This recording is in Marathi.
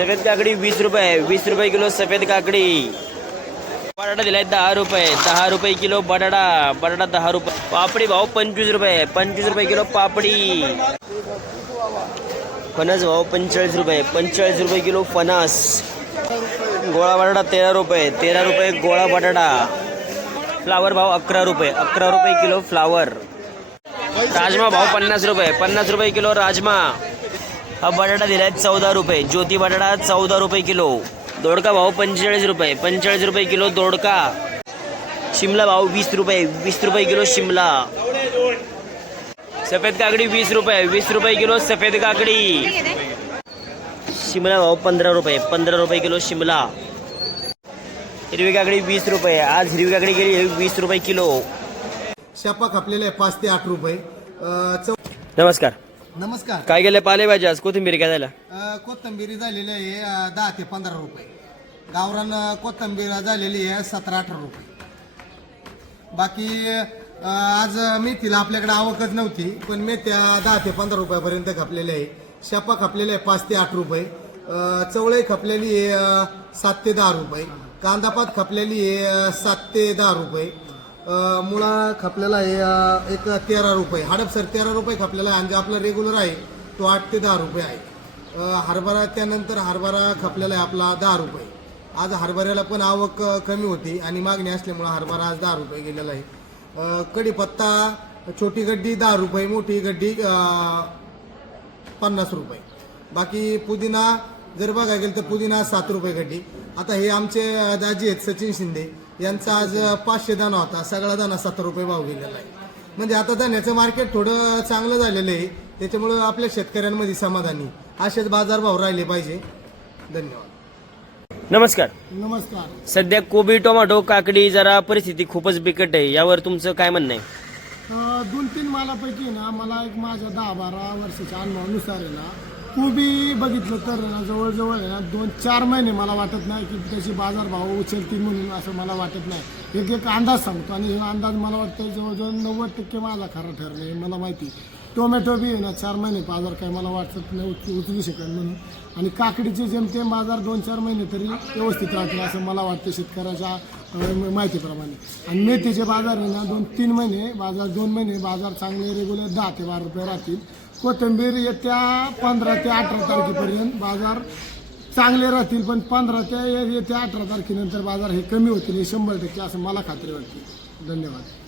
सफेद काकडी 20 रुपये, 20 रुपये किलो सफेद काकडी। बटाटा दिलाय 10 रुपये, 10 रुपये किलो बटाटा, बटाटा 10 रुपये। पापडी भाव 25 रुपये, 25 रुपये किलो पापडी। फणस भाव 45 रुपये, 45 रुपये किलो फणस। गोळा बटाटा 13 रुपये, 13 रुपये गोळा बटाटा। फ्लावर भाव 11 रुपये, 11 रुपये किलो फ्लावर। राजमा भाव 50 रुपये, 50 रुपये किलो राजमा। हा बटाटा दिलाय 14 रुपये, ज्योती बटाटा 14 रुपये किलो। दोडका भाव 45 रुपये, 45 रुपये किलो दोडका। शिमला भाव 20 रुपये, 20 रुपये किलो शिमला। सफेद काकडी 20 रुपये, 20 रुपये किलो सफेद काकडी। शिमला भाव 15 रुपये, 15 रुपये किलो शिमला। हिरवी काकडी 20 रुपये, आज हिरवी काकडी गेली 20 रुपये किलो। शापा कापलेले आहे 5 ते 8 रुपये। नमस्कार, नमस्कार। काय गेले पालेभाज्या आज? कोथिंबीर काय झाला? कोथंबीरी झालेली आहे 10 ते 15 रुपये। गावरान कोथंबीर झालेली आहे 17-18 रुपये। बाकी आज मेथीला आपल्याकडे आवकच नव्हती, पण मेथ्या 10 ते 15 रुपयापर्यंत खपलेले आहे। शापा खपलेले आहे 5 ते 8 रुपये। चवळे खपलेली आहे 7 ते 10 रुपये। कांदापात खपलेली आहे 7 ते 10 रुपये। मुळा खपलेला आहे एक 13 रुपये। हडपसर 13 रुपये खपलेला आहे, आणि आपला रेग्युलर आहे तो 8 ते 10 रुपये आहे। हरभरा त्यानंतर हरभरा खपलेला आहे आपला 10 रुपये। आज हरभऱ्याला पण आवक कमी होती आणि मागणी असल्यामुळे हरभरा आज 10 रुपये गेलेला आहे। कढीपत्ता छोटी गड्डी 10 रुपये, मोठी गड्डी 50 रुपये। बाकी पुदिना जर बघायला गेलं तर पुदिना 7 रुपये गड्डी। आता हे आमचे दाजी आहेत सचिन शिंदे, यांचा आज 500 दाणा होता, सगळा दाणा 7 रुपये भाव गेलेला आहे। म्हणजे आता धान्याचं मार्केट थोडं चांगलं झालेलं आहे, त्याच्यामुळं आपल्या शेतकऱ्यांमध्ये समाधानी असेच बाजारभाव राहिले पाहिजे। धन्यवाद। नमस्कार। नमस्कार। सध्या कोबी, टोमॅटो, काकडी जरा परिस्थिती खूपच बिकट आहे, यावर तुमचं काय म्हणणं आहे? 2-3 मालापैकी ना मला एक माझ्या 10-12 वर्षाच्या अनुभवानुसार आहे ना, कोबी बघितलं तर ना जवळजवळ आहे ना 2-4 महिने मला वाटत नाही की त्याची बाजारभाव उचलतील म्हणून, असं मला वाटत नाही। एक अंदाज सांगतो, आणि हे अंदाज मला वाटतं जवळजवळ 90% माझा खरा ठरला मला माहिती। टोमॅटो बी आहे ना 4 महिने बाजार काय मला वाटत नाही उचलू शकेल म्हणून, आणि काकडीचे जेमतेम बाजार 2-4 महिने तरी व्यवस्थित राहतील असं मला वाटतं शेतकऱ्याच्या माहितीप्रमाणे। आणि मेथीचे बाजार आहे ना 2-3 महिने बाजार, 2 महिने बाजार चांगले रेग्युलर 10 ते 12 रुपये राहतील। कोथिंबीर येत्या 15 ते 18 तारखेपर्यंत बाजार चांगले राहतील, पण 15 ते येत्या 18 तारखेनंतर बाजार हे कमी होतील, हे 100% असं मला खात्री वाटते। धन्यवाद।